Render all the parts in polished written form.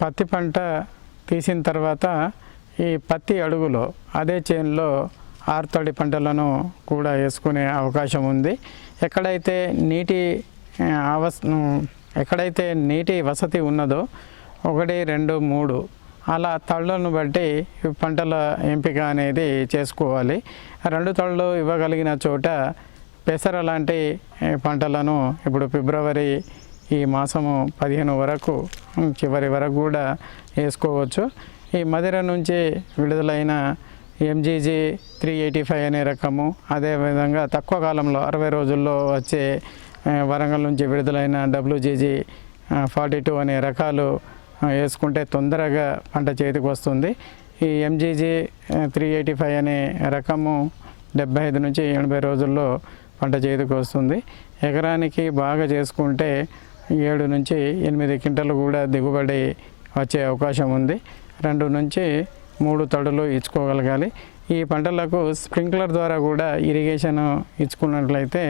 పత్తి పంట తీసిన తర్వాత ఈ పత్తి అడుగులో అదే చేనులో ఆరుతడి పంటలను కూడా వేసుకునే అవకాశం ఉంది. ఎక్కడైతే నీటి వసతి ఉన్నదో 1, 2, 3 అలా తళ్ళను బట్టి పంటల ఎంపిక అనేది చేసుకోవాలి. 2 తళ్ళు ఇవ్వగలిగిన చోట పెసర లాంటి పంటలను ఇప్పుడు ఫిబ్రవరి ఈ మాసము 15 వరకు చివరి వరకు కూడా వేసుకోవచ్చు. ఈ మదిర నుంచి విడుదలైన MGG 385 అనే రకము, అదేవిధంగా తక్కువ కాలంలో 60 రోజుల్లో వచ్చే వరంగల్ నుంచి విడుదలైన WGG 42 అనే రకాలు వేసుకుంటే తొందరగా పంట చేతికి వస్తుంది. ఈ MGG 385 అనే రకము 75 నుంచి 80 రోజుల్లో పంట చేతికి వస్తుంది. ఎకరానికి బాగా చేసుకుంటే 7 నుంచి 8 క్వింటాలు కూడా దిగుబడి వచ్చే అవకాశం ఉంది. 2 నుంచి 3 తడులు ఇచ్చుకోగలగాలి. ఈ పంటలకు స్ప్రింక్లర్ ద్వారా కూడా ఇరిగేషన్ ఇచ్చుకున్నట్లయితే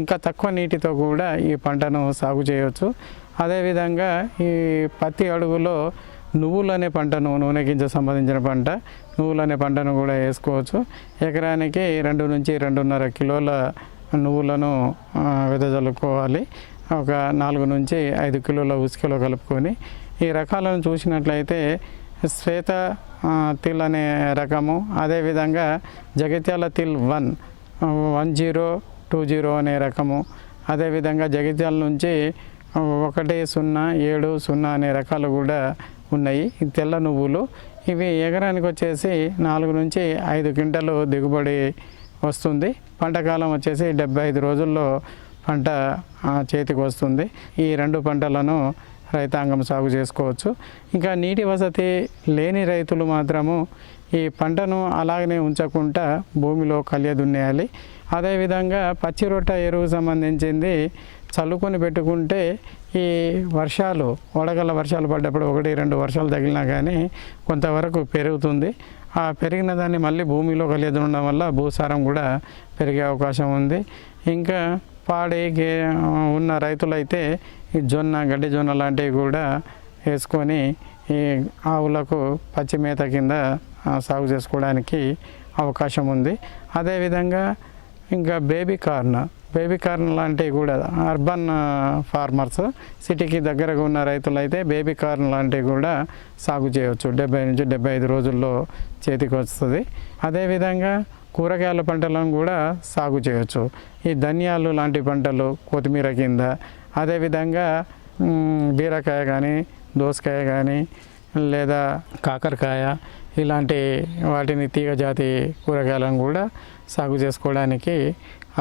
ఇంకా తక్కువ నీటితో కూడా ఈ పంటను సాగు చేయవచ్చు. అదేవిధంగా ఈ పత్తి అడుగులో నువ్వులు అనే పంటను, నూనె గింజ సంబంధించిన పంట, నువ్వులు అనే పంటను కూడా వేసుకోవచ్చు. ఎకరానికి 2 నుంచి 2.5 కిలోల నువ్వులను వెదజల్లుకోవాలి. ఒక 4 నుంచి 5 కిలోల ఉసుకలో కలుపుకొని ఈ రకాలను చూసినట్లయితే శ్వేత తిల్ అనే రకము, అదేవిధంగా జగిత్యాల తిల్ 1020 అనే రకము, అదేవిధంగా జగిత్యాల నుంచి 1070 అనే రకాలు కూడా ఉన్నాయి. ఈ తెల్ల నువ్వులు ఇవి ఎకరానికి వచ్చేసి 4 నుంచి 5 క్వింటాలు దిగుబడి వస్తుంది. పంటకాలం వచ్చేసి 75 రోజుల్లో పంట చేతికి వస్తుంది. ఈ 2 పంటలను రైతాంగం సాగు చేసుకోవచ్చు. ఇంకా నీటి వసతి లేని రైతులు మాత్రము ఈ పంటను అలాగనే ఉంచకుండా భూమిలో కలియ దున్నేయాలి. అదేవిధంగా పచ్చి రొట్ట ఎరువు సంబంధించింది చల్లుకొని పెట్టుకుంటే ఈ వడగళ్ళ వర్షాలు పడ్డప్పుడు 1, 2 వర్షాలు తగిలినా కానీ కొంతవరకు పెరుగుతుంది. ఆ పెరిగిన దాన్ని మళ్ళీ భూమిలో కలియ దున్నడం వల్ల భూసారం కూడా పెరిగే అవకాశం ఉంది. ఇంకా పాడి ఉన్న రైతులైతే ఈ గడ్డి జొన్న లాంటివి కూడా వేసుకొని ఈ ఆవులకు పచ్చి మేత కింద సాగు చేసుకోవడానికి అవకాశం ఉంది. అదేవిధంగా ఇంకా బేబీ కార్న్ లాంటివి కూడా అర్బన్ ఫార్మర్స్, సిటీకి దగ్గరగా ఉన్న రైతులైతే బేబీ కార్న్ లాంటివి కూడా సాగు చేయవచ్చు. 70 నుంచి 75 రోజుల్లో చేతికి వస్తుంది. అదేవిధంగా కూరగాయల పంటలను కూడా సాగు చేయవచ్చు. ఈ ధనియాలు లాంటి పంటలు కొత్తిమీర కింద, అదేవిధంగా బీరకాయ కానీ, దోసకాయ కానీ, లేదా కాకరకాయ ఇలాంటి వాటిని తీగ జాతి కూరగాయలను కూడా సాగు చేసుకోవడానికి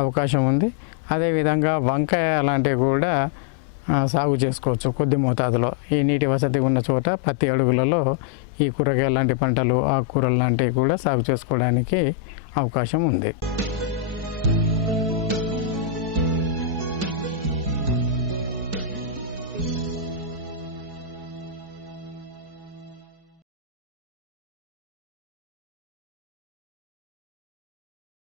అవకాశం ఉంది. అదేవిధంగా వంకాయ లాంటివి కూడా సాగు చేసుకోవచ్చు కొద్ది మోతాదులో. ఈ నీటి వసతి ఉన్న చోట పత్తి అడుగులలో ఈ కూరగాయల లాంటి పంటలు, ఆకుకూరలు లాంటివి కూడా సాగు చేసుకోవడానికి అవకాశం ఉంది.